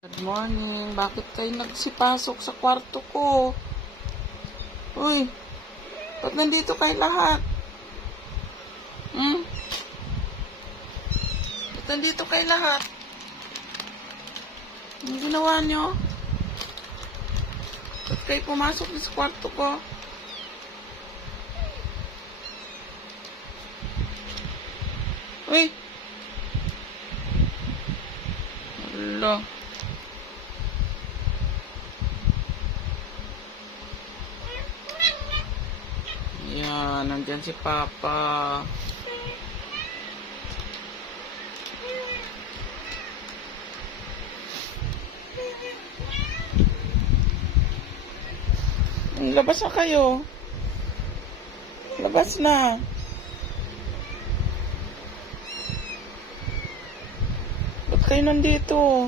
Good morning. Bakit kayo nagsipasok sa kwarto ko? Uy, ba't nandito kayo lahat? Ba't nandito kayo lahat? Anong ginawa nyo? Ba't kayo pumasok sa kwarto ko? Uy! Wala. Yan, nandyan si Papa. Labas na kayo. Labas na. Ba't kayo nandito?